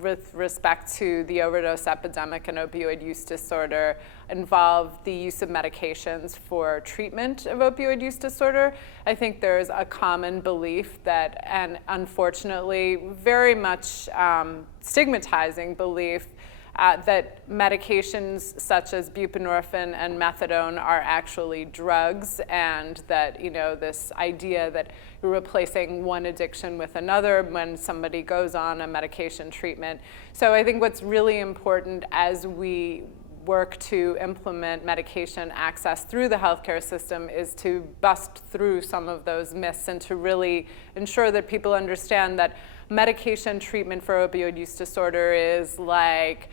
with respect to the overdose epidemic and opioid use disorder involve the use of medications for treatment of opioid use disorder. I think there's a common belief that, and unfortunately very much stigmatizing belief, that medications such as buprenorphine and methadone are actually drugs, and that, you know, this idea that you're replacing one addiction with another when somebody goes on a medication treatment. So I think what's really important as we work to implement medication access through the healthcare system is to bust through some of those myths and to really ensure that people understand that medication treatment for opioid use disorder is like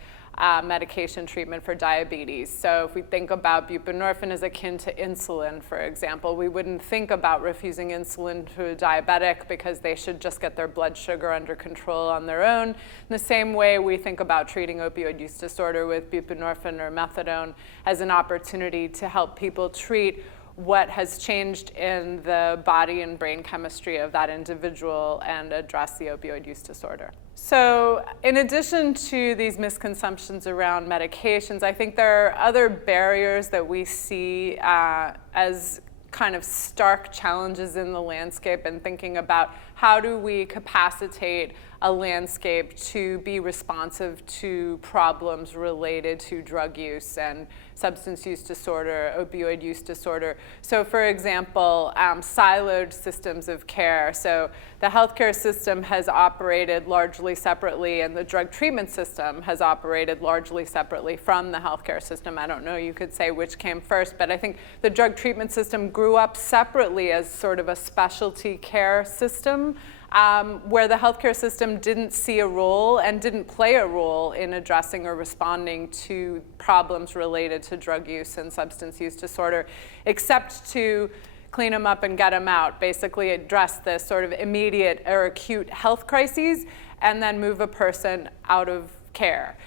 medication treatment for diabetes. So if we think about buprenorphine as akin to insulin, for example, we wouldn't think about refusing insulin to a diabetic because they should just get their blood sugar under control on their own. In the same way, we think about treating opioid use disorder with buprenorphine or methadone as an opportunity to help people treat what has changed in the body and brain chemistry of that individual and address the opioid use disorder. So in addition to these misconceptions around medications, I think there are other barriers that we see as kind of stark challenges in the landscape, and thinking about how do we capacitate a landscape to be responsive to problems related to drug use and substance use disorder, opioid use disorder. So for example, siloed systems of care. So the healthcare system has operated largely separately, and the drug treatment system has operated largely separately from the healthcare system. I don't know, you could say which came first, but I think the drug treatment system grew up separately as sort of a specialty care system, where the healthcare system didn't see a role and didn't play a role in addressing or responding to problems related to drug use and substance use disorder, except to clean them up and get them out, basically address the sort of immediate or acute health crises, and then move a person out of care.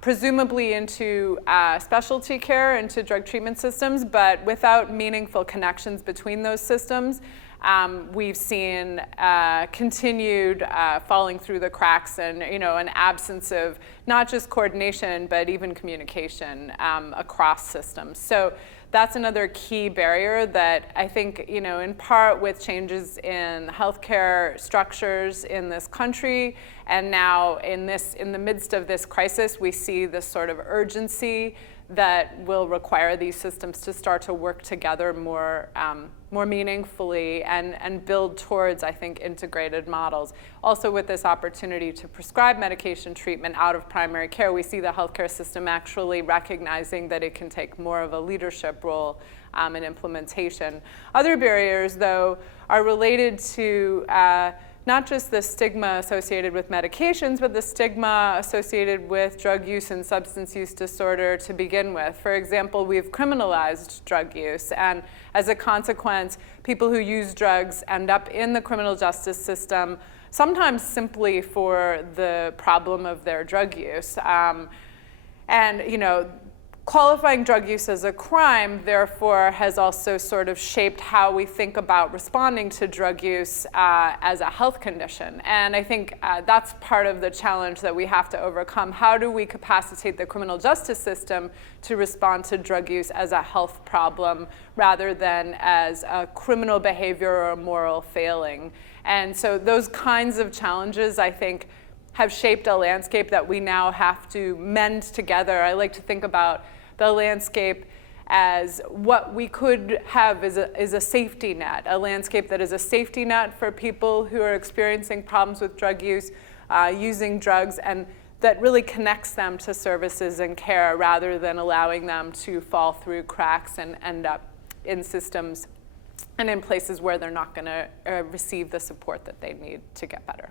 Presumably into specialty care, into drug treatment systems, but without meaningful connections between those systems. We've seen continued falling through the cracks, and, you know, an absence of not just coordination but even communication across systems. So that's another key barrier that I think, you know, in part with changes in healthcare structures in this country, and now in the midst of this crisis, we see this sort of urgency that will require these systems to start to work together more meaningfully and build towards, I think, integrated models. Also, with this opportunity to prescribe medication treatment out of primary care, we see the healthcare system actually recognizing that it can take more of a leadership role in implementation. Other barriers, though, are related to not just the stigma associated with medications, but the stigma associated with drug use and substance use disorder to begin with. For example, we've criminalized drug use, and as a consequence, people who use drugs end up in the criminal justice system, sometimes simply for the problem of their drug use. And, you know, qualifying drug use as a crime, therefore, has also sort of shaped how we think about responding to drug use as a health condition. And I think that's part of the challenge that we have to overcome. How do we capacitate the criminal justice system to respond to drug use as a health problem rather than as a criminal behavior or a moral failing? And so those kinds of challenges, I think, have shaped a landscape that we now have to mend together. I like to think about the landscape as what we could have is a safety net, a landscape that is a safety net for people who are experiencing problems with drug use, using drugs, and that really connects them to services and care rather than allowing them to fall through cracks and end up in systems and in places where they're not going to receive the support that they need to get better.